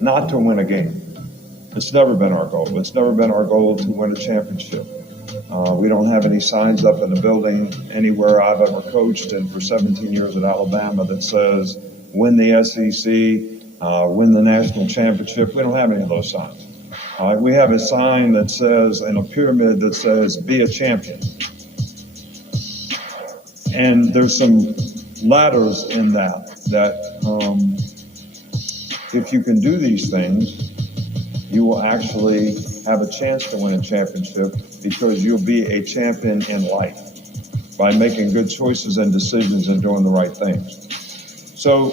not to win a game. It's never been our goal. It's never been our goal to win a championship. We don't have any signs up in the building anywhere I've ever coached, and for 17 years at Alabama, that says win the SEC, win the national championship. We don't have any of those signs. We have a sign that says, and a pyramid that says, be a champion. And there's some ladders in that if you can do these things, you will actually have a chance to win a championship, because you'll be a champion in life by making good choices and decisions and doing the right things. So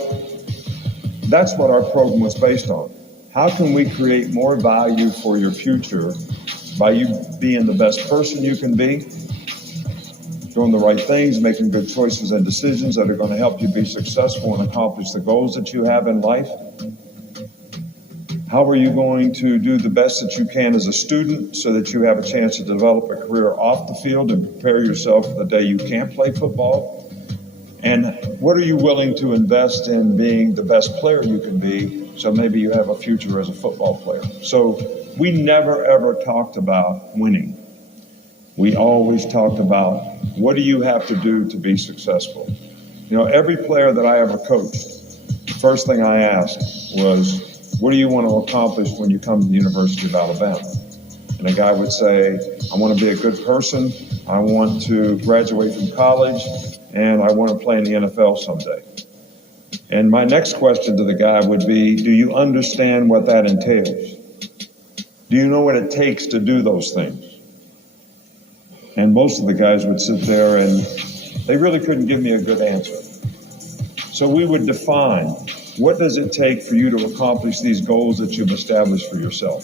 that's what our program was based on. How can we create more value for your future by you being the best person you can be, doing the right things, making good choices and decisions that are going to help you be successful and accomplish the goals that you have in life? How are you going to do the best that you can as a student so that you have a chance to develop a career off the field and prepare yourself for the day you can't play football? And what are you willing to invest in being the best player you can be, so maybe you have a future as a football player? So we never, ever talked about winning. We always talked about, what do you have to do to be successful? You know, every player that I ever coached, the first thing I asked was, what do you want to accomplish when you come to the University of Alabama? And a guy would say, I want to be a good person, I want to graduate from college, and I want to play in the NFL someday. And my next question to the guy would be, do you understand what that entails? Do you know what it takes to do those things? And most of the guys would sit there and they really couldn't give me a good answer. So we would define, what does it take for you to accomplish these goals that you've established for yourself?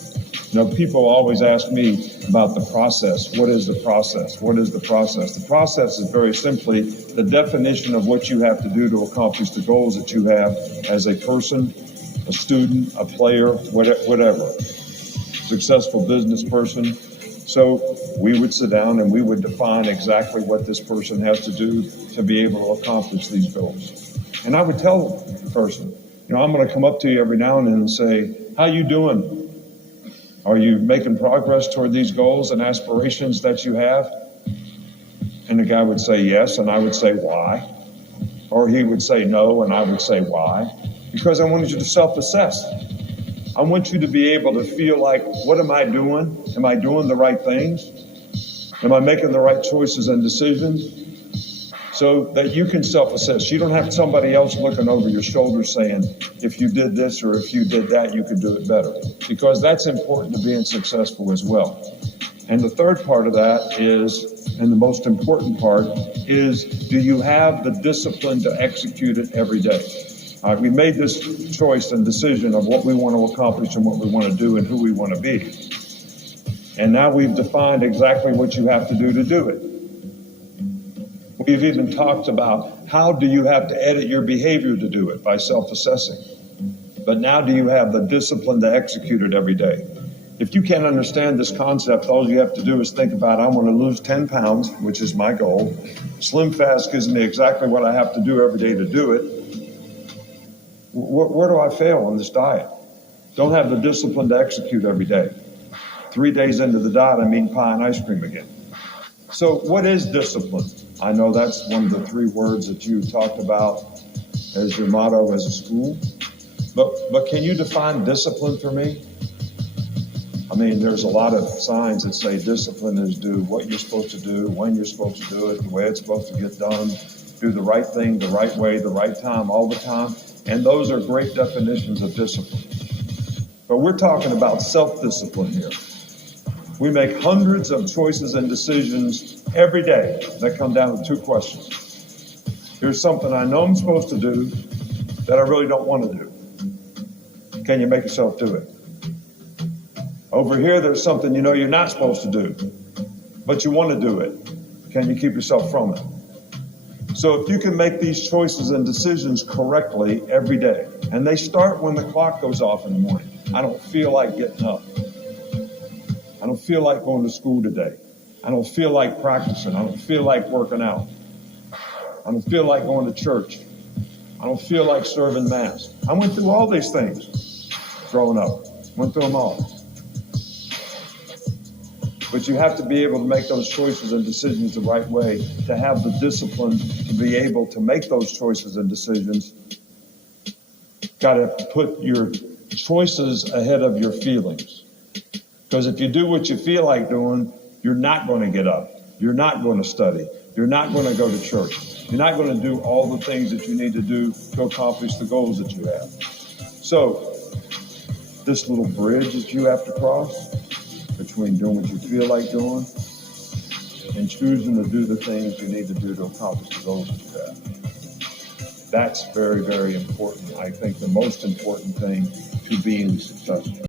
You know, people always ask me about the process. What is the process? What is the process? The process is very simply the definition of what you have to do to accomplish the goals that you have as a person, a student, a player, whatever, successful business person. So we would sit down and we would define exactly what this person has to do to be able to accomplish these goals. And I would tell the person, you know, I'm going to come up to you every now and then and say, how you doing? Are you making progress toward these goals and aspirations that you have? And the guy would say yes, and I would say why? Or he would say no, and I would say why? Because I wanted you to self-assess. I want you to be able to feel like, what am I doing? Am I doing the right things? Am I making the right choices and decisions? So that you can self-assess. You don't have somebody else looking over your shoulder saying, if you did this or if you did that, you could do it better. Because that's important to being successful as well. And the third part of that is, and the most important part, is, do you have the discipline to execute it every day? We made this choice and decision of what we want to accomplish and what we want to do and who we want to be. And now we've defined exactly what you have to do it. We've even talked about, how do you have to edit your behavior to do it, by self-assessing. But now, do you have the discipline to execute it every day? If you can't understand this concept, all you have to do is think about, I want to lose 10 pounds, which is my goal. Slim Fast gives me exactly what I have to do every day to do it. Where do I fail on this diet? Don't have the discipline to execute every day. 3 days into the diet, I'm eating pie and ice cream again. So what is discipline? I know that's one of the 3 words that you talked about as your motto as a school. But can you define discipline for me? I mean, there's a lot of signs that say discipline is do what you're supposed to do, when you're supposed to do it, the way it's supposed to get done, do the right thing, the right way, the right time, all the time. And those are great definitions of discipline. But we're talking about self-discipline here. We make hundreds of choices and decisions every day that come down to 2 questions. Here's something I know I'm supposed to do that I really don't want to do. Can you make yourself do it? Over here, there's something you know you're not supposed to do, but you want to do it. Can you keep yourself from it? So if you can make these choices and decisions correctly every day, and they start when the clock goes off in the morning. I don't feel like getting up. I don't feel like going to school today. I don't feel like practicing. I don't feel like working out. I don't feel like going to church. I don't feel like serving Mass. I went through all these things. growing up. Went through them all. But you have to be able to make those choices and decisions the right way, to have the discipline to be able to make those choices and decisions. Got to put your choices ahead of your feelings. Because if you do what you feel like doing, you're not going to get up. You're not going to study. You're not going to go to church. You're not going to do all the things that you need to do to accomplish the goals that you have. So, this little bridge that you have to cross between doing what you feel like doing and choosing to do the things you need to do to accomplish the goals that you have. That's very, very important. I think the most important thing to being successful.